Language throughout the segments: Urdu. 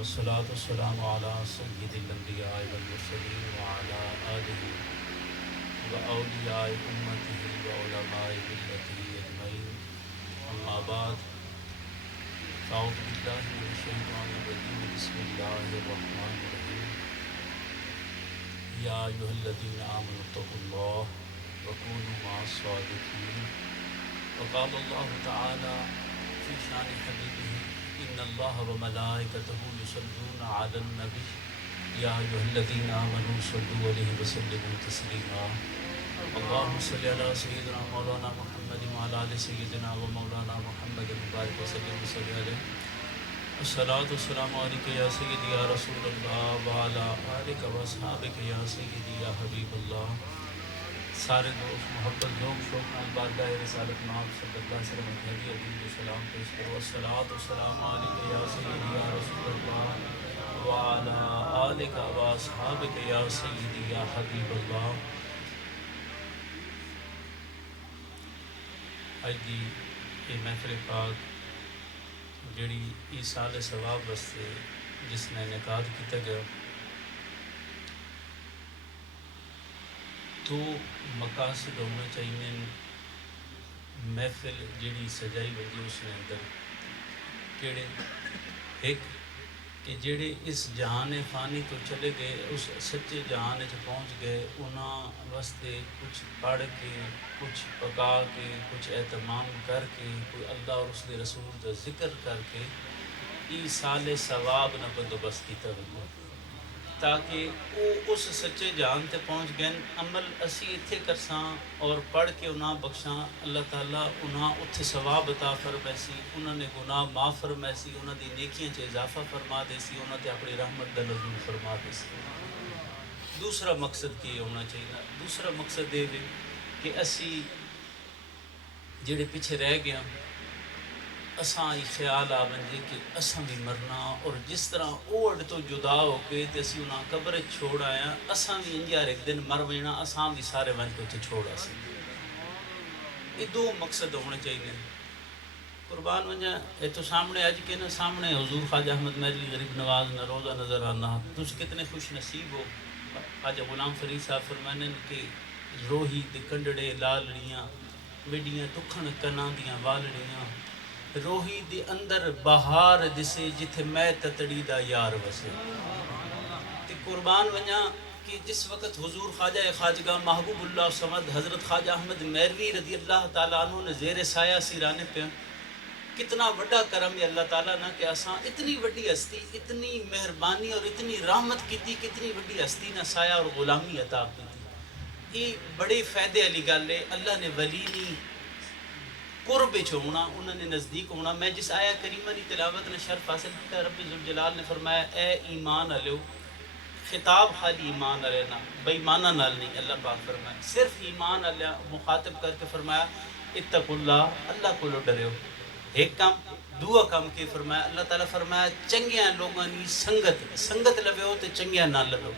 والصلاة والسلام على سيد الأنبياء والمرسلين وعلى آله وأولياء أمته وعلماء ملته أجمعين. أما بعد، أعوذ بالله من الشيطان الرجيم. بسم الله الرحمن الرحيم. يا أيها الذين آمنوا اتقوا الله وكونوا مع الصادقين. وقال الله تعالى في شان حبيبه: إن الله وملائكته يصلون على النبي يا أيها الذين آمنوا صلوا عليه وسلموا تسليما. اللهم صل على سيدنا مولانا محمد وعلى آل سيدنا ومولانا محمد وبارك وسلم وصل عليه. الصلاة والسلام عليك يا سيدي يا رسول الله وعلى آلك وأصحابك يا سيدي يا حبيب الله. سارے دوست محبت ذوق شوق نال بارگاہ رسالت نام صلی اللہ علیہ وسلم ہدی عظیم سلام پیش کرو. الصلاۃ والسلام علیک یا سیدی یا رسول اللہ وعلی آلک واصحابک یا سیدی یا حبیب اللہ. اج دی یہ محفل پاک جڑی ایصال ثواب واسطے جس نے انعقاد کیتا گیا، تو مقاصد ہونا چاہیے. محفل جڑی سجائی وجی اس نے اندر کیڑے ایک کہ جڑے اس جہان فانی تو چلے گئے، اس سچے جہان پہنچ گئے، انہاں واسطے کچھ پڑھ کے، کچھ پکا کے، کچھ اہتمام کر کے، کوئی اللہ اور اس کے رسول کا ذکر کر کے ایصال ثواب نہ بندوبست کیتا ہوئے، تاکہ وہ اس سچے جہان تے پہنچ گئے. عمل اسی اتھے کرساں اور پڑھ کے انہاں بخشاں، اللہ تعالیٰ انہاں اتھے ثواب عطا فرمائے، انہاں نے گناہ معاف فرمائے، انہاں دی نیکیاں چ اضافہ فرما دے سی، انہاں تے اپنی رحمت دا نزول فرما دے سی. دوسرا مقصد کی ہونا چاہیے؟ دوسرا مقصد یہ ہے کہ اسی جڑے پیچھے رہ گیا اساں یہ خیال آ بنجے کہ اساں بھی مرنا، اور جس طرح اوڑ تو جدا ہو کے تے اسی انہاں قبر چھوڑ آیا، اساں بھی انجار ایک دن مر وینا، اساں بھی سارے ون کو چھوڑ آسیں. یہ دو مقصد ہونے چاہیے. قربان ونجا یہ تو سامنے اج کے نا سامنے حضور خواجہ احمد مہروی غریب نواز نہ روزہ نظر آنا. تم کتنے خوش نصیب ہو. خواجہ غلام فرید صاحب فرمانے کہ روہی دے کنڈڑے لالڑیاں ویڈیاں ٹکھن کنا دیاں والڑیاں، روہی دے اندر بہار دسے جتھے میں تتڑی دا یار وسے. تے قربان ونجا کہ جس وقت حضور خواجہ خواجگاہ محبوب اللہ صمد حضرت خواجہ احمد مہروی رضی اللہ تعالیٰ عنہ نے زیر سایہ سیرانے پہ، کتنا بڑا کرم ہے اللہ تعالیٰ نے کہ اساں اتنی بڑی ہستی، اتنی مہربانی اور اتنی رحمت کی تھی، کتنی بڑی ہستی نہ سایہ اور غلامی عطا کی تھی. یہ بڑے فائدے والی گل ہے. اللہ نے ولی نہیں قرب ہونا، انہوں نے نزدیک ہونا. میں جس آیا کریمہ کی تلاوت نے شرف حاصل کیا، رب ذوالجلال نے فرمایا اے ایمان والو، خطاب خالی ایمان والے نہ بے ایمانہ نال نہیں. اللہ پاک فرمایا صرف ایمان والے مخاطب کر کے فرمایا اتقوا اللہ، اللہ کو ڈرو. ایک کام دعا کام کے فرمایا. اللہ تعالیٰ فرمایا چنگیاں لوگوں کی سنگت لویو تو چنگیاں نہ لویو،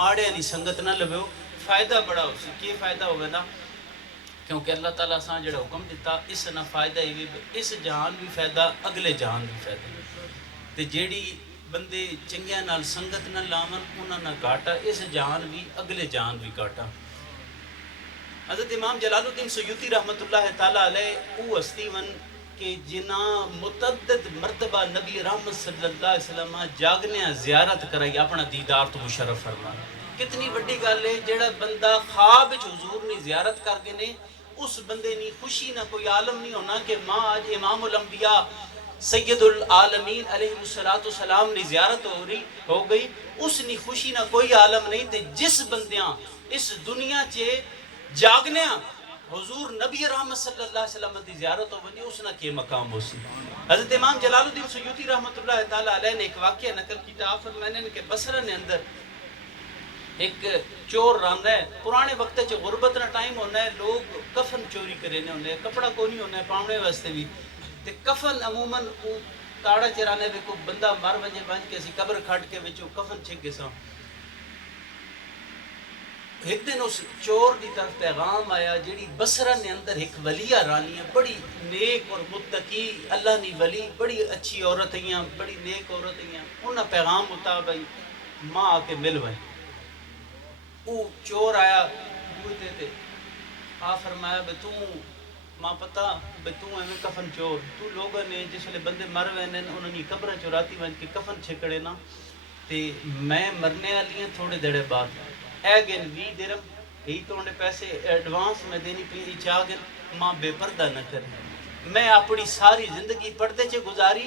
ماڑیاں کی سنگت نہ لویو. فائدہ بڑا ہو سی. کی فائدہ ہوگا نا؟ کیونکہ اللہ تعالیٰ سان جڑا حکم دیتا اس نہ فائدہ ہی اس جہان بھی فائدہ، اگلے جہان بھی فائدہ. تے جیڑی بندے چنگیاں نال سنگت نہ لاون انہاں نہ گھاٹا، اس جہان بھی اگلے جہان بھی گھاٹا. حضرت امام جلال الدین سیوطی رحمۃ اللہ تعالیٰ علیہ وہ ہستی ون کہ جنہاں متعدد مرتبہ نبی رحمت صلی اللہ علیہ وسلم جاگنے زیارت کرائی، اپنا دیدار تو مشرف فرمایا. کتنی بڑی گل ہے جڑا بندہ خواب حضور نے زیارت کر کے نے اس بندے نی خوشی نہ کوئی عالم نہیں ہونا کہ ماں آج امام الانبیاء سید العالمین علیہ السلام نے زیارت ہو گئی، اس نی خوشی نہ کوئی عالم نہیں. تے جس بندیاں اس دنیا چے جاگنے حضور نبی رحمت صلی اللہ علیہ وسلم دی زیارت ہو ونجے اس نہ کے مقام ہو سی. حضرت امام جلال الدین سیوطی رحمت اللہ تعالیٰ علیہ نے ایک واقعہ نقل کیتا. آپ فرمانے کہ بصرہ نے اندر ایک چور رہندا ہے. پرانے وقت چ غربت نہ ٹائم ہونا ہے، لوگ کفن چوری کرے نے ہونے، کپڑا کو نہیں ہونا ہے پاؤنے واسطے بھی. تے کفن عموماً تاڑا چرانے پہ کوئی بندہ مر ونجے بنج کے اسی قبر کھٹ کے وچوں کفن چھک گے ساں. ایک دن اس چور کی طرف پیغام آیا جیڑی بصرہ نے اندر ایک ولیہ رانی ہے، بڑی نیک اور متقی اللہ نی ولی، بڑی اچھی عورت ہیں، بڑی نیک عورت ہیں، انہاں پیغام اتا بھائی ماں آ کے مل بھائی. وہ چور آیا بوتے تے آ فرمایا بھائی تو ماں پتا بھائی تو ایویں کفن چور، تو لوگوں نے جس لے بندے مر وینے انہوں نے قبر چوراتی ون کے کفن چھکڑے نا تے میں مرنے والی ہیں تھوڑے دیڑے بعد اے گن 20 درہم یہی تو انہیں پیسے ایڈوانس میں دینی پی چاہ گن ماں بے پردہ نہ کرے. میں اپنی ساری زندگی پردے چے گزاری،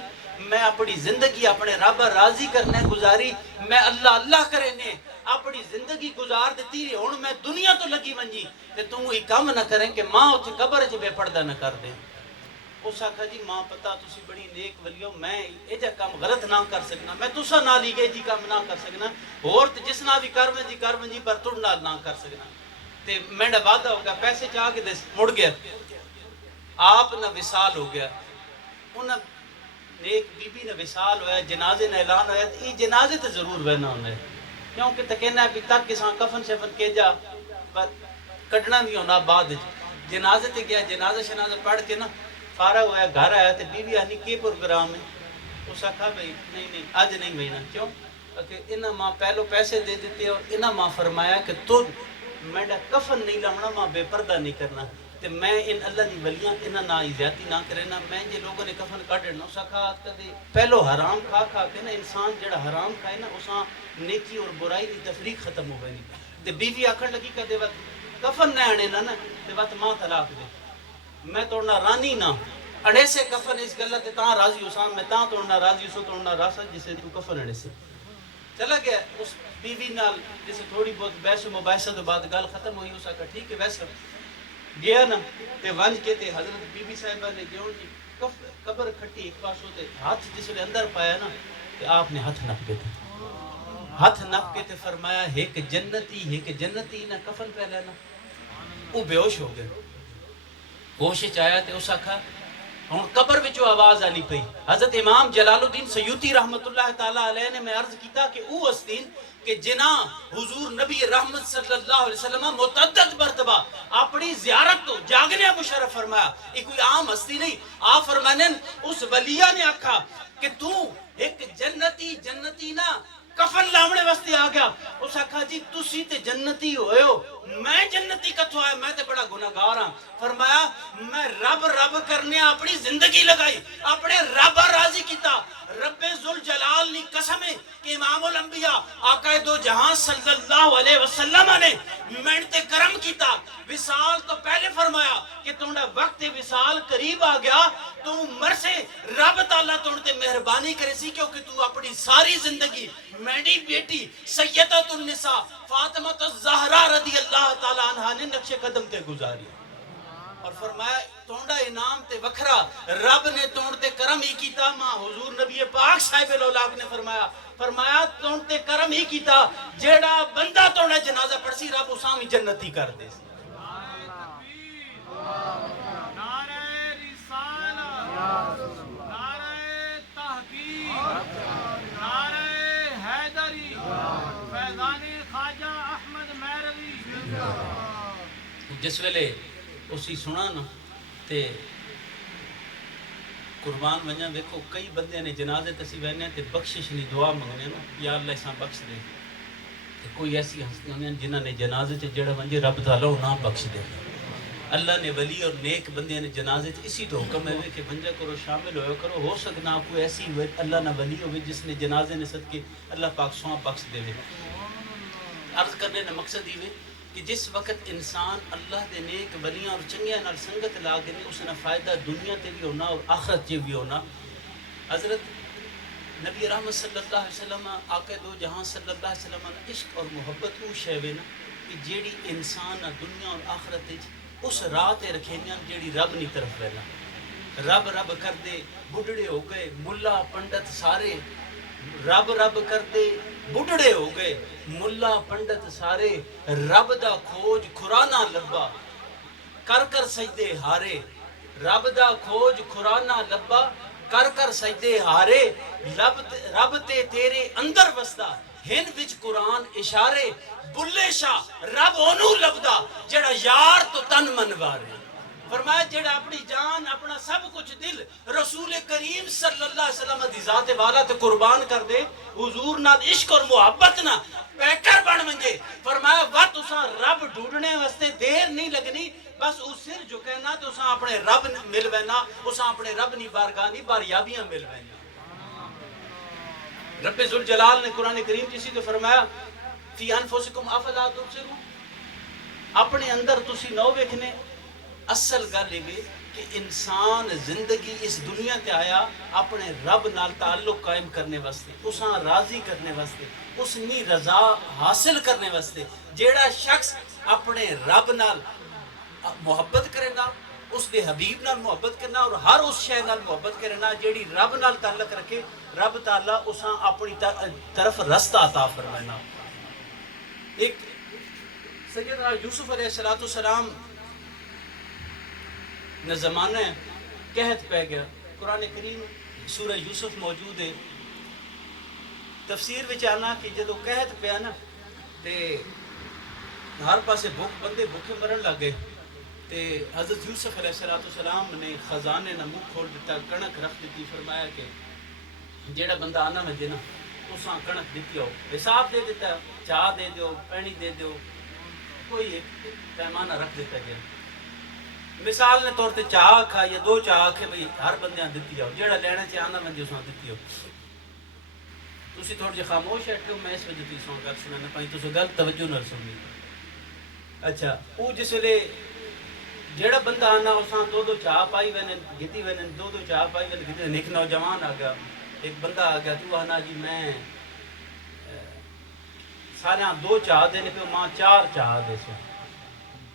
میں اپنی زندگی اپنے رب راضی کرنے گزاری، میں اللہ اللہ کرے نے اپنی زندگی گزار دیتی رہی. ہوں میں دنیا تو لگی ونجی تے تم یہ کام نہ کریں کہ ماں اتنے قبر چ بے پردہ نہ کر دیں. اس آکھا جی ماں پتا تسی بڑی نیک ولیو، میں یہ جا کام غلط نہ کر سکنا، میں تسا نہ لی گئے جی کام نہ کر سکنا، اور جس نہ بھی کر جی پر تر نہ کر سکنا. تے میرا وعدہ ہو گیا، پیسے چاہ کے مڑ گیا، آپ نہ وصال ہو گیا. انہاں نیک بی بی نہ وصال ہویا، جنازے نہ اعلان ہویا، یہ جنازے تے ضرور بہنا ہونا ہے کیونکہ تکینہ ہے تک کساں کفن شفن کے جا پر کٹنا بھی ہونا. بعد جنازے تے گیا، جنازہ شنازہ پڑھ کے نا فارغ ہوا گھر آیا تے بی بی آنی کی پروگرام ہے. اس آکھا بھئی نہیں آج نہیں بھینا. کیوں کہ انہاں ماں پہلو پیسے دے دیتے اور انہاں ماں فرمایا کہ تو میڈا کفن نہیں لاؤنا، ماں بے پردہ نہیں کرنا تے میں ان اللہ دی ولیاں انہاں نہ زیادتی نہ کرے نا. میں جے لوگوں نے کفن کڈنا اس آکھا کدے پہلو حرام کھا کے نا انسان جڑا حرام کھائے نا اساں نیکی اور برائی دی تفریق ختم ہو گئی. تے بیوی آکھن لگی کدے وقت کفن نہ آنے نا تے وقت ماں طلاق دے، میں توڑنا رانی نہ اڑے سے کفن اس گلہ تے تاں راضی حسان میں تاں توڑنا راضی اسو توڑنا راسا جسے تو کفن اڑے سے. چلا گیا اس بیوی نال جسے تھوڑی بہت بحث و مباحثہ تو بعد گل ختم ہوئی. اس آکھا ٹھیک ہے ویسا گیا نا تے ونج کے تے حضرت بی بی صاحبہ نے جون جی قبر کھٹی ایک پاسوں تے ہاتھ جس نے اندر پایا نا تے آپ نے ہاتھ نپ کے تھے، ہاتھ نپ کے تے فرمایا ایک جنتی نہ کفن پہ لینا. وہ بے ہوش ہو گئے، ہوش چایا تے اس آکھا ہوں قبر وچوں آواز آنی پئی. حضرت امام جلال الدین سیوطی رحمت اللہ تعالیٰ علیہ نے میں عرض کیتا کہ او استین کہ جنا حضور نبی رحمت صلی اللہ علیہ وسلم متعدد مرتبہ اپنی زیارت تو جاگنے مشرف فرمایا، یہ کوئی عام ہستی نہیں. آپ فرمانے اس ولیہ نے آکھا کہ تو ایک جنتی نہ کفن لاؤنے واسطے آ گیا. اس آکھا جی تسی تے جنتی ہوئے ہو، میں جنتی کتھوں آیا، میں تے بڑا گناہگار ہاں. فرمایا میں رب کرنے اپنی زندگی لگائی، اپنے رب راضی کیتا. رب ذوالجلال نے قسم ہے کہ امام الانبیاء آقا دو جہاں صلی اللہ علیہ وسلم نے میں تے کرم کیتا. وصال تو پہلے فرمایا کہ تمہارا وقت وصال قریب آ گیا، تو مر سے رب تعالیٰ تمہیں مہربانی کرے سی کیونکہ تو اپنی ساری زندگی میری بیٹی سیدۃ النساء فاطمہ الزہرا رضی اللہ تعالیٰ عنہ نے نقش قدم تے گزاری. اور فرمایا تونڈا انعام تے وکھرا رب نے تونڈ کرم ہی کیتا. ماں حضور نبی پاک صاحب الاولاق نے فرمایا تونڈ تے کرم ہی کیتا، جیڑا بندہ تونڈا جنازہ پڑھ سی رب اساں بھی جنتی کر دے سی. نعرہ رسالہ، نعرہ تحقیق، نعرہ حیدری، فیضان خواجہ احمد مہروی. جس ویلے اسی سنا نا تے قربان ونجا ویکھو کئی بندے نے جنازے تسی وینے تے بخشش نہیں دعا منگنے نا یا اللہ اساں بخش دے. تے کوئی ایسی ہستی ہوندی جنہاں نے جنازے تے جڑا ونجے رب تعالیٰ نہ بخش دے. اللہ نے ولی اور نیک بندے نے جنازے تے اسی تو حکم ہے کہ ونجا کرو شامل ہوئے کرو. ہو سکنا کوئی ایسی اللہ نہ ولی ہوئے جس نے جنازے نے صدقے اللہ پاک سواں بخش دے. عرض کرنے کا مقصد یہ کہ جس وقت انسان اللہ دے نیک ولیاں اور چنگیاں نال سنگت لا کے اس نے فائدہ دنیا تے بھی ہونا اور آخرت تے بھی ہونا. حضرت نبی رحمت صلی اللہ علیہ وسلم آقا دو جہاں صلی اللہ علیہ وسلم عشق اور محبت وہ شے وے نا کہ جیڑی انسان دنیا اور آخرت اس راہ تے رکھینیاں جیڑی رب نی طرف ویلا. رب کر دے بڑھڑے ہو گئے ملا پنڈت سارے، رب کر دے بڑھڑے ہو گئے ملا پنڈت سارے. رب دا کھوج کھرانا لبا کر سجدے ہارے. رب دا کھوج کھرانا لبا کر سجدے ہارے. رب تے تیرے اندر وسدا ہن وچ قرآن اشارے بلے شاہ رب اونوں لبدا جڑا یار تو تن منوارے فرمایا جڑا اپنی جان اپنا سب کچھ دل رسول کریم صلی اللہ علیہ وسلم دی ذات والا تے قربان کر دے حضور نال عشق اور محبت نہ پیکر بن منجے فرمایا وقت اساں رب ڈھونڈنے واسطے دیر نہیں لگنی بس اس سر جھکینا تو اساں اپنے رب مل وینا اساں اپنے رب نی بارگاہ نی باریابیاں مل وینا رب ذوالجلال نے قرآن کریم کسی کو فرمایا فی انفسکم افلا تبصرون اپنے اندر تسی نو ویکھنے اصل گل یہ کہ انسان زندگی اس دنیا تے آیا اپنے رب نال تعلق قائم کرنے واسطے اساں راضی کرنے واسطے اس نی رضا حاصل کرنے واسطے جیڑا شخص اپنے رب نال محبت کرے نا اس دے حبیب نال محبت کرنا اور ہر اس شے نال محبت کرنا جیڑی رب نال تعلق رکھے رب تعالیٰ اساں اپنی طرف رستہ عطا فرمائنا ایک سیدنا یوسف علیہ السلام نہ زمانہ قحط پہ گیا قرآن کریم سورہ یوسف موجود ہے تفسیر وچ آنا کہ جدو قحط پہ نا تے ہر پاسے بندے بھوکے مرن لگ گئے تے حضرت یوسف علیہ السلام نے خزانے نہ منہ کھول دیتا کنک رکھ دیتی فرمایا کہ جیڑا بندہ آنا مجھے نا اساں کنک دیتی ہو حساب دے دیتا چاہ دے دیو پینی دے دیو کوئی ایک پیمانہ رکھ دیتا گیا مثال نے طور تے چاہ کھا یا دو چاہ کھے بھئی ہر بندیاں دیتی ہو جیڑا لینا چاہنا من جساں دیتی ہو تسی تھوڑ جے خاموش ہے میں اس وجہ تھی سوان گل سنانا پائیں تو گل توجہ نہ سنی اچھا وہ جس ویلے جیڑا بندہ آنا اساں دو چاہ پائی وینے گیتی وینے دو چاہ پائی وینے گیتی وینے ایک نوجوان آ گیا ایک بندہ آ گیا تو آنا جی میں سارے ہاں دو چاہ دینے پہ ماں چار چاہ دے سو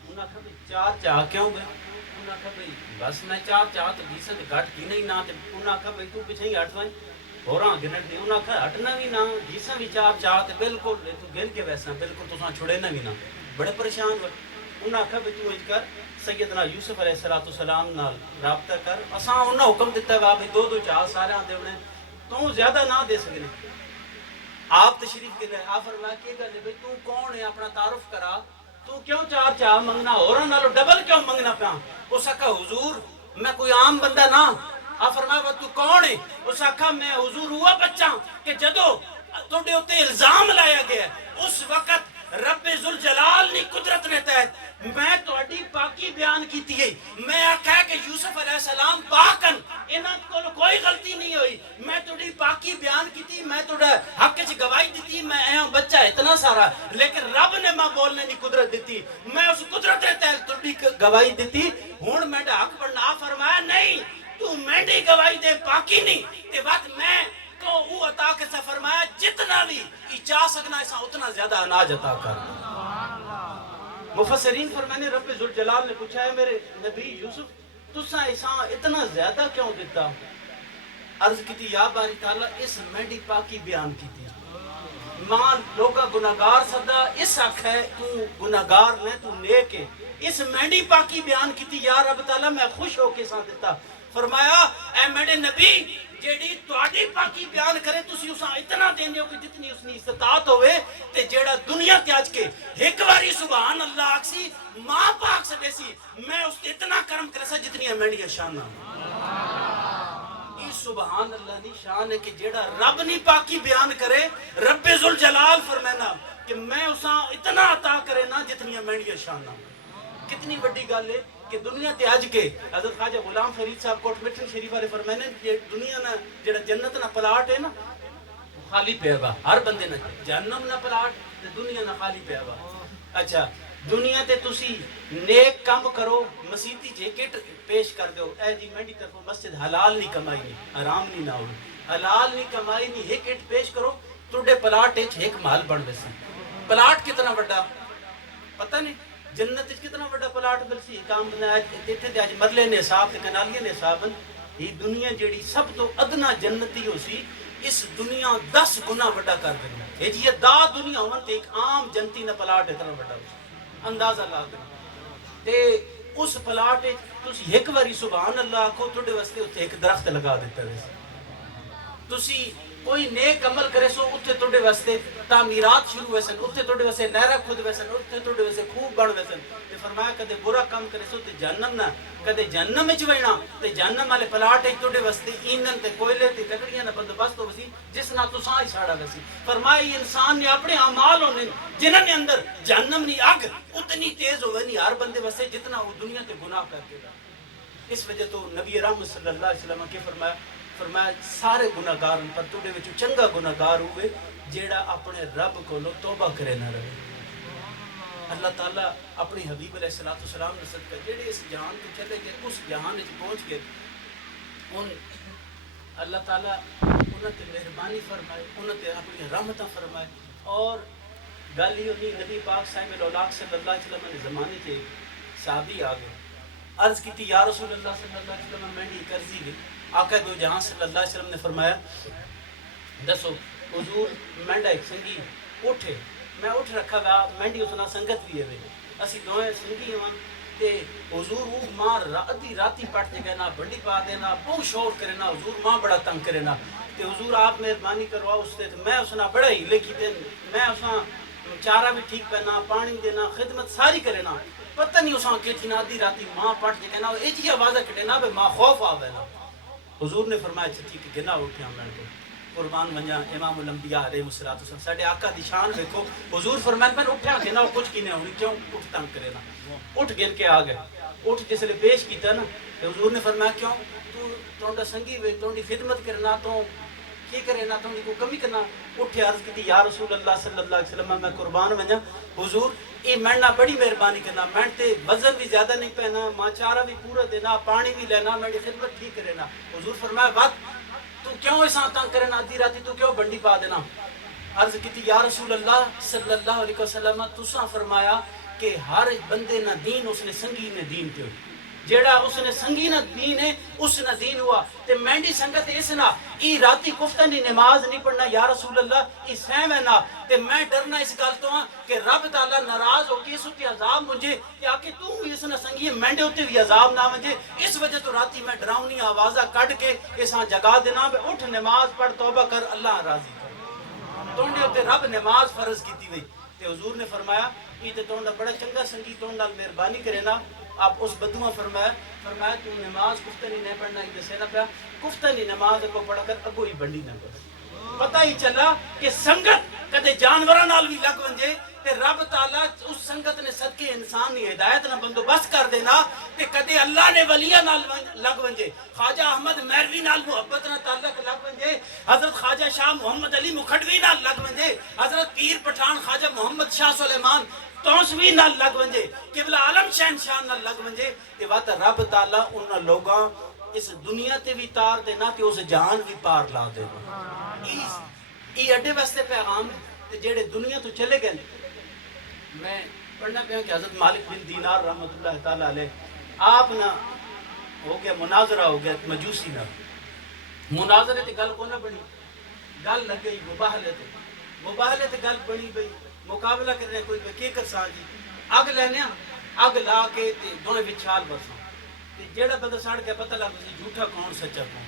انہاں کہا بھئی چار چاہ کیوں گئے انہاں کہا بھئی بس میں چار چاہ تو گیسا تو گھٹ کی نہیں نہ انہاں کہا بھئی تو پیچھے ہی ہٹ وائیں ہوراں گنٹ نہیں انہاں کہا ہٹنا بھی نہ گیسا بھی چار چاہ تو بالکل تو گن کے ویسا بالکل تو ساں چھڑے نہ بھی نہ بڑے پریشان ہوئے انہاں کہا بھئی تو اج کر سیدنا یوسف علیہ السلام نال رابطہ کر اساں انہاں حکم دیتا ہے بھئی دو چاہ سارے ہاں دے انہیں تو زیادہ نہ دے سکنے آپ تشریف کے لئے آپ فرمایا کہ گا بھئی تو کون ہے اپنا تعارف کرا تو کیوں چار چاہ منگنا ہو رہا نالو ڈبل کیوں منگنا پیا اس کہا حضور میں کوئی عام بندہ نہ آپ فرمایا تو کون ہے اس کہا میں حضور ہوا بچہ کہ جدو توڑے ہوتے الزام لایا گیا اس وقت رب ذوالجلال نے قدرت نے تحت میں توڑی پاکی بیان کی تھی میں آکھا کہ یوسف علیہ السلام پاکن انہاں کو کوئی غلطی نہیں ہوئی میں توڑی پاکی بیان کی تھی میں توڑا حق چ گواہی دیتی میں اے بچہ اتنا سارا لیکن رب نے ماں بولنے کی قدرت دیتی میں اس قدرت نے تحت توڑی گواہی دیتی ہون میں حق پر نہ فرمایا نہیں تو میں دی گواہی دے پاکی نہیں تے وقت میں تو وہ عطا کے سے فرمایا جتنا بھی چاہ سکنا ایسا اتنا زیادہ اناج عطا کر مفسرین فرمانے رب ذوالجلال نے پوچھا ہے میرے نبی یوسف تسا ایسا اتنا زیادہ کیوں دیتا عرض کی تھی یا باری تعالیٰ اس میڈی پاکی بیان کی تھی ماں لوگا گناہگار صدا اس حق ہے تو گناہگار نے تو نیک ہے اس میڈی پاکی بیان کی تھی یا رب تعالیٰ میں خوش ہو کے ساتھ دیتا فرمایا اے میرے نبی جیڑی تواڈی پاکی بیان کرے تسی اساں اتنا دیندے ہو کہ جتنی اس نے استطاعت ہوئے تے جیڑا دنیا تے اج کے ایک باری سبحان اللہ آکسی ماں پاک سے دیسی میں اس اتنا کرم کرے سا جتنی ہے میری شان ای سبحان اللہ نی شان ہے کہ جیڑا رب نی پاکی بیان کرے رب ذوالجلال فرمانا کہ میں اساں اتنا عطا کرے نا جتنی ہے میری شان کتنی بڑی گل ہے کہ دنیا تے آج کے حضرت خواجہ غلام فرید صاحب کوٹ مٹن شریف والے فرمانے کہ دنیا نا جڑا جنت نا پلاٹ ہے نا خالی پہ ہوا ہر بندے نا جہنم نا پلاٹ تے دنیا نا خالی پہ ہوا اچھا دنیا تے تسی نیک کام کرو مسیتی جیکٹ پیش کر دو اے جی میری طرف مسجد حلال نہیں کمائی نہیں حرام نہیں نہ ہوئی حلال نہیں کمائی نہیں ایک اٹ پیش کرو توڑے پلاٹ ایک مال بن بیسی پلاٹ کتنا بڑا پتہ نہیں جنت کتنا بڑا پلاٹ بلسی کام بنایا تیتھے دے آج مرلے نے صاحب تے کنالیے نے صاحب یہ دنیا جیڑی سب تو ادنا جنتی ہو سی اس دنیا 10 گنا بڑا کر دینا ہے جی یہ دا دنیا ہونا تے ایک عام جنتی نہ پلاٹ اتنا بڑا ہو اندازہ لا دینا تے اس پلاٹ تسی ایک واری سبحان اللہ آکھو توڑے واسطے اتنے ایک درخت لگا دیتا ہے تسی کوئی نیک عمل کرے سو اتھے توڑے واسطے تعمیرات شروع ہوئے سن، اتھے توڑے واسطے نہرہ خود ہوئے سن، اتھے توڑے واسطے خوب بڑھ ہوئے سن. تے فرمایا کدے برا کام کرے سو تے جہنم نہ، کدے جہنم وچ وینا تے جہنم والے پلاٹ ایک توڑے واسطے ایندھن تے کوئلے تے لکڑیاں دا بندوبست ہو سی جس نہ تساں ہی ساڑا وسی. فرمایا انسان نے اپنے اعمال ہونے جنہاں نے اندر جہنم نہیں اگ اتنی تیز ہوئے نہیں ہر بندے واسطے جتنا وہ دنیا تے گناہ کر کے. اس وجہ تو نبی رحمت صلی اللہ علیہ وسلم کے فرمایا سارے گناہگار پر توڑے وچ چنگا گناہگار ہوئے جیڑا اپنے رب کو توبہ کرے نہ رہے. اللہ تعالیٰ اپنی حبیب علیہ السلام نے صدقہ جیڑے اس جہان کو چلے گئے اس جہان وچ پہنچ گئے ان اللہ تعالیٰ انہوں تے مہربانی فرمائے، انہوں تے اپنی رحمتہ فرمائے. اور گل ہی ہونی نبی پاک صاحب الاولاق صلی اللہ علیہ وسلم نے زمانے سے صحابی آ گئے عرض کی تھی یا رسول اللہ صلی اللہ علیہ وسلم میں نے کرزی گئی. آقا دو جہاں صلی اللہ علیہ وسلم نے فرمایا دسو حضور مینڈا ایک سنگی اٹھے میں اٹھ رکھا گا مینڈی اسنا سنگت بھی ہے اسی دوئے سنگی ہوں تے حضور وہ ماں ادھی راتی پڑھ دے گئے نا بنڈی پا دینا بہت شور کرے نا حضور ماں بڑا تنگ کرے نا تے حضور آپ مہربانی کروا اس تے میں اسنا بڑا ہی لکھی تے میں اسنا چارہ بھی ٹھیک پہنا پانی دینا خدمت ساری کرے نا پتہ نہیں اساں کہ تھی نا ادھی راتی ماں پڑھ دے گئے نا ایک ہی آوازہ کٹے نا بے ماں خوف آوے نا. حضور نے فرمایا چھتی کہ گنا اٹھے ہم کو قربان ونجا امام الانبیاء علیہ السلام ساڑھے آقا دی شان دیکھو. حضور فرمایا میں اٹھا گنا کچھ کی نہیں ہونی کیوں اٹھ تنگ کرے نا اٹھ گن کے آگئے اٹھ جس لئے پیش کیتا نا حضور نے فرمایا کیوں تو سنگی ہوئے تو خدمت کرنا تو کی کرے نا تو کو کمی کرنا. اٹھے عرض کی تھی یا رسول اللہ صلی اللہ علیہ وسلم میں قربان ونجا حضور یہ مینڈنا بڑی مہربانی کرنا مینڈتے وزن بھی زیادہ نہیں پہنا ماں چارہ بھی پورا دینا پانی بھی لینا میری خدمت ٹھیک کرے نا. حضور فرمایا بات تو کیوں ایسا تنگ کرے نا آدھی راتی تو کیوں بنڈی پا دینا. عرض کی تھی یا رسول اللہ صلی اللہ علیہ وسلم تساں فرمایا کہ ہر بندے نہ دین اس نے سنگی نے دین کیوں جیڑا اس نے سنگی نہ دین ہے اس نہ دین ہوا تے مینڈی سنگت اس نہ ای راتی کفتنی نماز نہیں پڑھنا یا رسول اللہ ای سہم ہے نا تے میں ڈرنا اس گل تو ہاں کہ رب تعالیٰ ناراض ہو کے اس ہوتی عذاب مجھے کہ آکے تو اس نہ سنگی ہے مینڈے ہوتے بھی عذاب نہ مجھے اس وجہ تو راتی میں ڈراؤنی آوازہ کٹ کے اس ہاں جگہ دینا بے اٹھ نماز پڑھ توبہ کر اللہ راضی کر تو انہیں ہوتے رب نماز فرض کی تھی ہوئی تے حضور نے فرمایا یہ تے تو بڑا چنگا سنگی تو مہربانی کرے نا. آپ اس بدوہ فرمایا تو نماز کفتنی نہیں پڑھنا ہی دسے نہ پیا کفتنی نماز کو پڑھ کر اگو ہی بنڈی نہ پڑھ. پتہ ہی چلا کہ سنگت کدے جانوراں نال بھی لگ ونجے تے رب تعالیٰ اس سنگت نے صدقے انسان کی ہدایت نہ بندوبست کر دینا تے کدے اللہ نے ولیاں نال لگ ونجے خواجہ احمد مہروی نال محبت نہ تعلق لگ ونجے حضرت خواجہ شاہ محمد علی مکھڑوی نال لگ ونجے حضرت پیر پٹھان خواجہ محمد شاہ سلیمان توسوی نال لگ ونجے قبلہ عالم شہنشاہ نال لگ ونجے تے وات رب تعالیٰ انہاں لوگاں اس دنیا تے بھی تار دینا تے اس جہان بھی پار لا دینا. ای اڈے واسطے پیغام تے جیڑے دنیا تو چلے گئے میں پڑھنا پہا کہ حضرت مالک بن دینار رحمت اللہ تعالیٰ علیہ آپ نہ ہو گیا مناظرہ ہو گیا مجوسی نہ مناظرے تے گل کو نہ بنی گل لگ گئی مباہلے تے گل بنی بھئی مقابلہ کرنے کوئی کی کرسان جی اگ لینے اگ لا کے دونے وچھال برساں جیڑا بندہ ساڑھ کے پتہ لگ سی جھوٹا کون سچا کون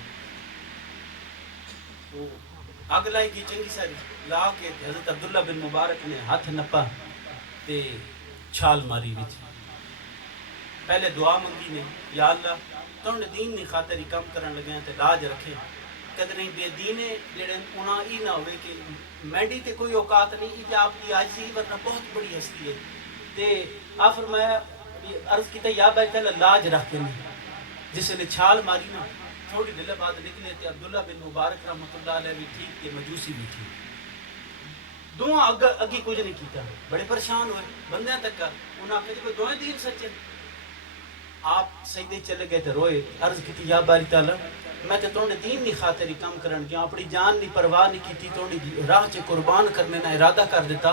اگ لائی کی چنگی ساری لا کے حضرت عبداللہ بن مبارک نے ہاتھ نپا تے چھال ماری وچ پہلے دعا منگی نے یا اللہ تو نے دین نہیں خاطر ہی کم کرن لگے ہیں تے لاج رکھے کدھر نہیں بے دینے جڑے انہاں ہی نہ ہوئے کہ میڈی تے کوئی اوقات نہیں کہ آپ کی آج سی ورنہ بہت بڑی ہستی ہے تے آپ فرمایا عرض کیتا یا بھائی تعالیٰ لاج رکھ کے نہیں جس نے چھال ماری نا تھوڑی دل بعد نکلے تے عبداللہ بن مبارک رحمت اللہ علیہ بھی ٹھیک تے مجوسی بھی ٹھیک دعا اگی کچھ نہیں کیتا بڑے پریشان ہوئے بندیاں تک کر انہاں کہتے کوئی دعائیں دین سچے آپ سجدے چلے گئے تے روئے عرض کی یا باری تعالیٰ میں تے توڑے دین نہیں خاطر ہی کام کرن گیا اپنی جان نہیں پرواہ نہیں کیتی توڑی راہ چے قربان کرنے نہ ارادہ کر دیتا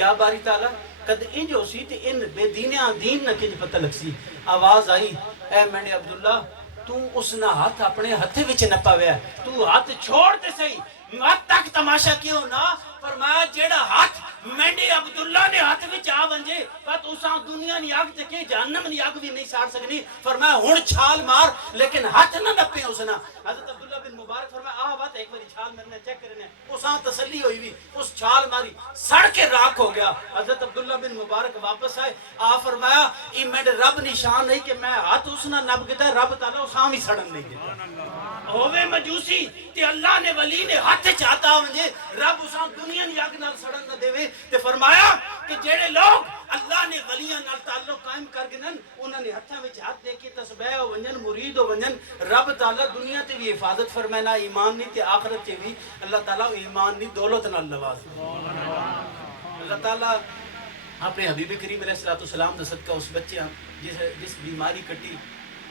یا باری تعالیٰ کد ان جو سی تے ان بے دینیاں دین نہ کنج پتہ لگ سی آواز آئی اے میں نے عبداللہ تو اس نہ ہاتھ اپنے ہتھے وچ نہ پاویا تو ہاتھ چھوڑ تے صحیح مت تک تماشا کیوں نہ فرمایا جیڑا ہاتھ مینڈے عبداللہ نے ہاتھ وچ آ ونجے بس اساں دنیا دی اگ تے کہ جہنم دی اگ بھی نہیں ساڑ سکنی. فرمایا ہن چھال مار لیکن ہاتھ نہ نپے اسنا. حضرت عبداللہ بن مبارک فرمایا آ بات ایک باری چھال مرنے چیک کرنے اساں تسلی ہوئی بھی اس چھال ماری سڑ کے راکھ ہو گیا. حضرت عبداللہ بن مبارک واپس آئے آ فرمایا یہ میرے رب نشان نہیں کہ میں ہاتھ اس نہ نپ گتا رب تعالیٰ اساں بھی سڑن نہیں دیتا. ہووے مجوسی تے اللہ نے ولی نے ہاتھ چاہتا ونجے رب اساں دنیا دی اگ نال سڑن نہ دے. تے فرمایا کہ جڑے لوگ اللہ نے ولیاں نال تعلق قائم کر گنن انہاں نے ہتھاں وچ ہاتھ دے کے تسبیح ہو ونجن مرید ہو ونجن رب تعالیٰ دنیا تے بھی حفاظت فرمائنا ایمان نہیں تے آخرت تے بھی اللہ تعالیٰ ایمان نہیں دولت نال نواز. اللہ تعالیٰ اپنے حبیب کریم علیہ السلام دا صدقہ اس بچے جس بیماری کٹی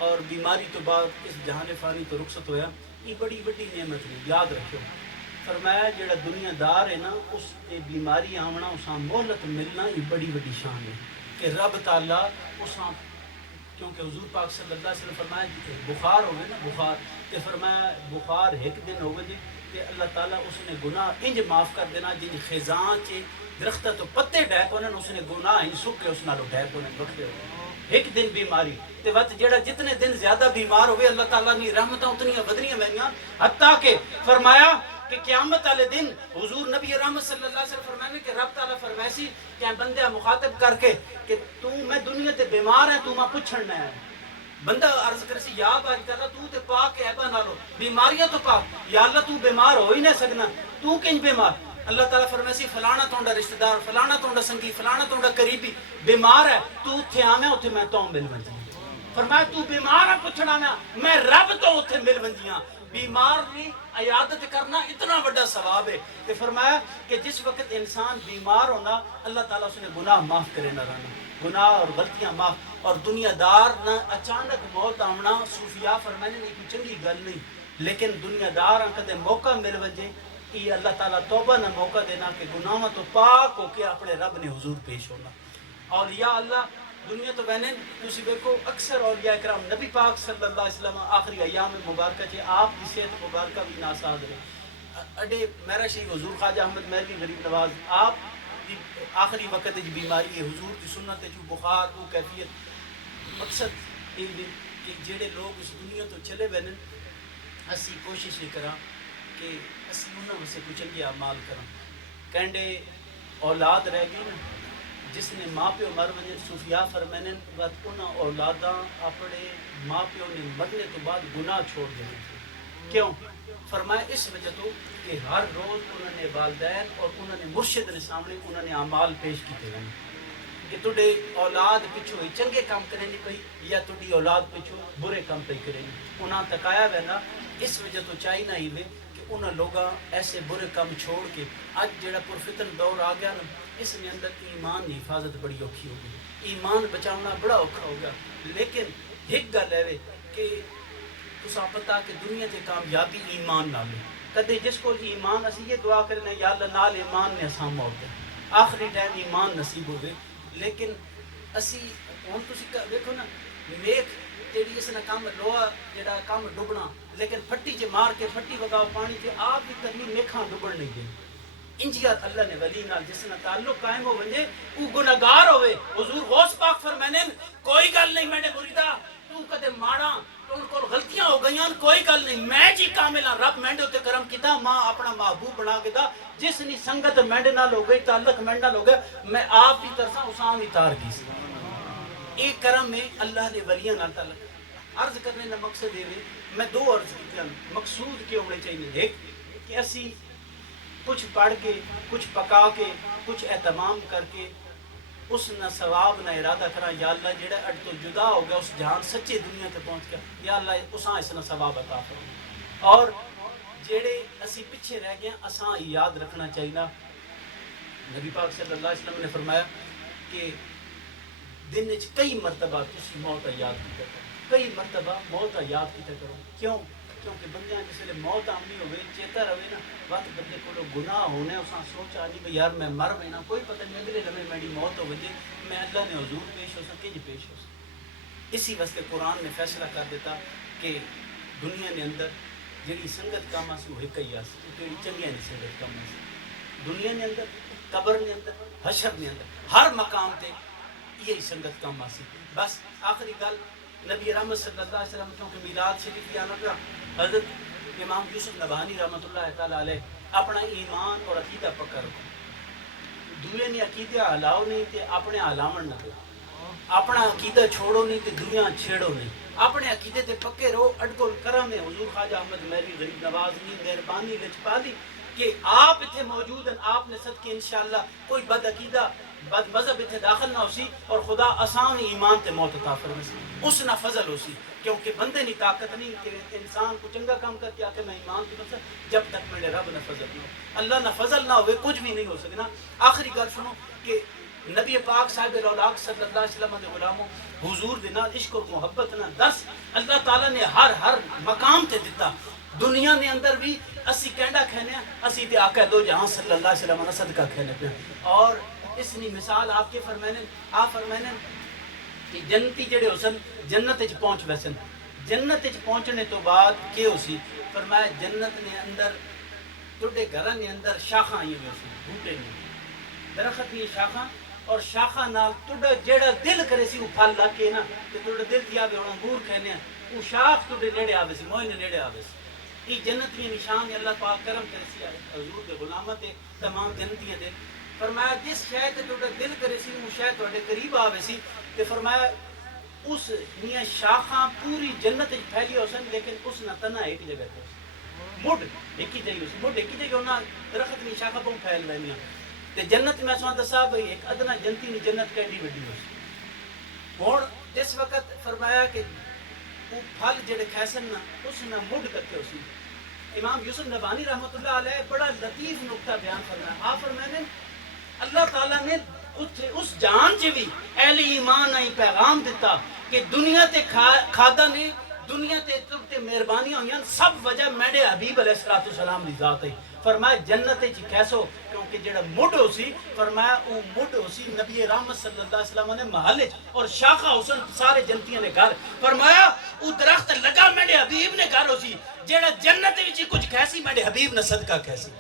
اور بیماری تو بعد اس جہان فانی تو رخصت ہویا یہ بڑی بڑی نعمت ہے یاد رکھو. فرمایا جڑا دنیا دار ہے نا اس تے بیماری آونا اساں مہلت ملنا یہ بڑی بڑی شان ہے کہ رب تعالیٰ اساں کیونکہ حضور پاک صلی اللہ علیہ وسلم فرمایا بخار ہوئے نا بخار تے فرمایا بخار ایک دن ہوئے جی کہ اللہ تعالیٰ اس نے گناہ انج معاف کر دینا جن خیزاں چے درختہ تو پتے ڈیپ ہونے اس نے گناہ انج سکھ کے اس نالو ڈیپ ہونے رکھتے ہوئے ایک دن بیماری تے وقت جڑا جتنے دن زیادہ بیمار ہوئے اللہ تعالیٰ نے رحمتاں اتنیاں بدنیاں مہنگیاں حتیٰ کہ فرمایا کہ قیامت والے دن حضور نبی رحمت صلی اللہ علیہ وسلم فرمائے کہ رب تعالیٰ فرمائسی کہ بندہ مخاطب کر کے کہ میں دنیا تے بیمار ہے تو میں پوچھنا ہے. بندہ عرض کرسی یا باری تعالیٰ تو تے پاک ہے ایبا نالو بیماریاں تو پاک یا اللہ تو بیمار ہو ہی نہیں سکنا تو کنج بیمار. اللہ تعالیٰ فرمائسی فلانا تونڈا رشتہ دار فلانا تونڈا سنگی فلانا تونڈا قریبی بیمار ہے تو اتھے آمیں اتھے میں تو مل ونجی. فرمایا تو بیمار ہے پوچھنا میں رب تو اتھے مل ونجیاں. بیمار نہیں عیادت کرنا اتنا بڑا ثواب ہے. کہ فرمایا کہ جس وقت انسان بیمار ہونا اللہ تعالیٰ اس نے گناہ معاف کرے نہ رہنا گناہ اور غلطیاں معاف اور دنیا دار نہ اچانک موت آمنا صوفیاء فرمانے نہیں کوئی چنگی گل نہیں لیکن دنیا دار کدے موقع مل وجے یہ اللہ تعالیٰ توبہ نہ موقع دینا کہ گناہوں تو پاک ہو کے اپنے رب نے حضور پیش ہونا. اور یا اللہ دنیا تو بہنیں تسی دیکھو اکثر اولیاء کرام نبی پاک صلی اللہ علیہ وسلم آخری ایام مبارکہ چھے آپ کی صحت مبارکہ بھی ناساد رہے اڈے میرا شیخ حضور خواجہ احمد مہدوی غریب نواز آپ دی آخری وقت جو بیماری ہے حضور کی سنت جو بخار وہ کیفیت مقصد یہ کہ جڑے لوگ اس دنیا تو چلے بہنیں اسی کوشش یہ کرا کہ اسی انہوں سے کچھ چنگے اعمال کرا. کہنڈے اولاد رہ گئی نا جس نے ماں پیو مر ونجے صوفیاء فرمائنے وقت انہاں اولاداں اپنے ماں پیو نے مرنے تو بعد گناہ چھوڑ دینے تھے. کیوں؟ فرمایا اس وجہ تو کہ ہر روز انہوں نے والدین اور انہوں نے مرشد نے سامنے انہوں نے اعمال پیش کیتے ہیں کہ تُڈے اولاد پچھو ہی چنگے کام کریں نہیں پئی یا تُڈی اولاد پچھو برے کام پئی کریں نہیں. انہاں تکایا وینا اس وجہ تو چاہی نہ ہی وے کہ انہاں لوگاں ایسے برے کام چھوڑ کے آج جڑا پرفتن دور آ گیا نا اس میں اندر ایمان کی حفاظت بڑی اوکھی ہو گئی ایمان بچاؤنا بڑا اوکھا ہو گیا. لیکن ایک گل ہے کہ تساں پتہ کہ دنیا تے کامیابی ایمان نال ہے. کدے جس کو ایمان اسی یہ دعا کرنا یا اللہ نال ایمان نے اساں موت ہے آخری ٹائم ایمان نصیب ہوئے. لیکن اسی ہن تسی دیکھو نا میک تیری اس نے کام لوہا جڑا کام ڈبنا لیکن پھٹی چ مار کے پھٹی وگاؤ پانی تے آپ بھی کرنی میکھاں ڈبن نہیں دے. انجیار اللہ نے ولی نال جس نے تعلق قائم ہو ونجے او گناہگار ہوئے. حضور غوث پاک فرمانے کوئی گل نہیں میرے مریدا تو کدے ماڑا تو ان کو غلطیاں ہو گئیاں کوئی گل نہیں میں جی کامل ہاں رب مینڈے تے کرم کیتا ماں اپنا محبوب بنا کے دا جس نی سنگت مینڈے نال ہو گئی تعلق مینڈے نال ہو گیا میں آپ بھی ترساں اساں بھی تار گئی سی. ایک کرم میں اللہ نے ولیاں نال تعلق عرض کرنے کا مقصد یہ میں دو عرض کیتے ہیں مقصود کیوں ہونے چاہیے. ایک کہ اسی کچھ پڑھ کے کچھ پکا کے کچھ اہتمام کر کے اس نہ ثواب نہ ارادہ کرا یا اللہ جڑا اڈ تو جدا ہو گیا اس جہان سچی دنیا تے پہنچ گیا یا اللہ اساں اس نہ ثواب عطا فرما. اور جڑے اسی پیچھے رہ گئے اساں یاد رکھنا چاہیے نبی پاک صلی اللہ علیہ وسلم نے فرمایا کہ دن وچ کئی مرتبہ تسی موت یاد کیتا کرو کئی مرتبہ موت یاد کیتا کرو. کیوں؟ کیونکہ بندے جس ویلے موت آمنی ہوئے چیتا رہے نا وقت بندے کو گناہ ہونے اساں سوچا نہیں بھئی یار میں مر بینا کوئی پتہ نہیں اگلے لمحے میری موت ہو وجے میں اللہ نے حضور پیش ہو سکے جی پیش ہو سکے. اسی واسطے قرآن نے فیصلہ کر دیتا کہ دنیا نے اندر جڑی سنگت کام سی وہ ایک ہی آسی جڑی چنگیاں دی سنگت کام سی دنیا نے اندر قبر نے اندر حشر نے اندر ہر مقام تے یہی سنگت کام آسی بس آخری گل نبی رحمت صلی اللہ علیہ وسلم کیونکہ میلاد شریف کی آنا پڑا حضرت امام یوسف نبہانی رحمۃ اللہ تعالیٰ علیہ اپنا ایمان اور عقیدہ پکا رکھو دوئے نے عقیدہ ہلاؤ نہیں تے اپنے ہلاون نہ دو اپنا عقیدہ چھوڑو نہیں تے دنیا چھیڑو نہیں اپنے عقیدے تے پکے رہو اڈگل کرم ہے حضور خواجہ احمد مہری غریب نواز نے مہربانی لچپالی کہ آپ اتنے موجود ہیں آپ نے صدقے انشاءاللہ کوئی بد عقیدہ بد مذہب اتنے داخل نہ ہو سی اور خدا آسان ایمان تے موت عطا فرمائے سی اس نہ فضل ہو سی کیونکہ بندے نہیں طاقت نہیں کہ انسان کو چنگا کام کر کے آ کے میں ایمان کی مقصد جب تک میرے رب نہ فضل نہ ہو اللہ نہ فضل نہ ہوئے کچھ بھی نہیں ہو سکنا آخری گل سنو کہ نبی پاک صاحب رولاک صلی اللہ علیہ وسلم دے غلاموں حضور دے نال عشق اور محبت نہ درس اللہ تعالیٰ نے ہر مقام تے دیتا دنیا نے اندر بھی اسی کینڈا کھینے اسی تے آقا دو جہاں صلی اللہ علیہ وسلم صدقہ کھینے پہ اور اس نے مثال آپ کے فرمائنے کہ جنتی جڑے ہو سن جنت وچ پہنچ ویسن جنت وچ پہنچنے تو بعد کیا ہو سی فرمایا جنت نے اندر تھوڑے گھراں نے اندر شاخاں آئی ہوئی سی بوٹے نے درخت کی شاخاں اور شاخاں نال تھوڑا جیڑا دل کرے سی وہ پھل لا کے نا تے تھوڑا دل کیا بھی ہن انگور کھانے وہ شاخ تھوڑے نیڑے آوے سی موئے نے نیڑے آوے سی یہ جنت میں نشان ہے اللہ پاک کرم کرے سی حضور دے غلامت تمام جنتیاں دے فرمایا جس شے تے تھوڑا دل کرے سی وہ شے تھوڑے قریب آوے سی تے فرمایا اس نیاں شاخاں پوری جنت وچ پھیلی ہو سن لیکن اس نہ تنا ایک جگہ تے مڈ ایک ہی جگہ سی مڈ ایک ہی جگہ ہونا درخت کی شاخاں بہت پھیل رہی تے جنت میں سوال دسا بھئی ایک ادنا جنتی نہیں جنت کیڈی وڈی ہو سی اور جس وقت فرمایا کہ وہ پھل جڑے کھیسن نا اس نہ مڈ کر کے اسی امام یوسف نبہانی رحمۃ اللہ علیہ بڑا لطیف نقطہ بیان فرمایا آپ فرمانے اللہ تعالیٰ نے اس جان چ بھی اہل ایمان آئی پیغام دیتا کہ دنیا تے کھادا نے دنیا تے مہربانی ہوئی سب وجہ میرے حبیب علیہ السلام دی ذات ہے فرمایا جنت چ کیسو کیونکہ جڑا مڈ ہو سی فرمایا وہ مڈ ہو سی نبی رحمت صلی اللہ علیہ وسلم نے محل اور شاخہ حسن سارے جنتیاں نے گھر فرمایا وہ درخت لگا میرے حبیب نے گھر ہو سی جڑا جنت وچ کچھ کیسی میرے حبیب نے صدقہ کیسی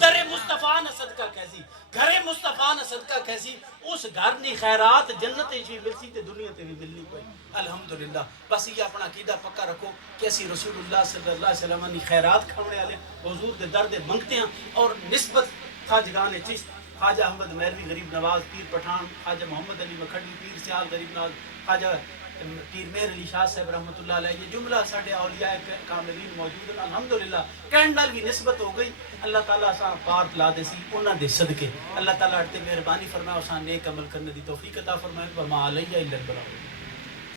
در مصطفیٰ نے صدقہ کیسی گھر مصطفیٰ نے صدقہ کیسی اس گھر نی خیرات جنت بھی ملسی تے دنیا تے بھی ملنی پئی الحمدللہ بس یہ اپنا عقیدہ پکا رکھو کہ اسی رسول اللہ صلی اللہ علیہ وسلم نی خیرات کھانے والے حضور دے درد منگتے ہیں اور نسبت خواجگان چشت خواجہ احمد مہروی غریب نواز پیر پٹھان خواجہ محمد علی مکھڈی پیر سیال غریب نواز خواجہ پیر مہر علی شاہ صاحب رحمۃ اللہ علیہ یہ جملہ ساڈے اولیاء کاملین موجود ہیں الحمدللہ کینڈل بھی نسبت ہو گئی اللہ تعالیٰ اساں پار لا دے سی انہاں دے صدقے اللہ تعالیٰ تے مہربانی فرمائے اساں نیک عمل کرنے دی توفیق عطا فرمائے وما علیہ الا البلاغ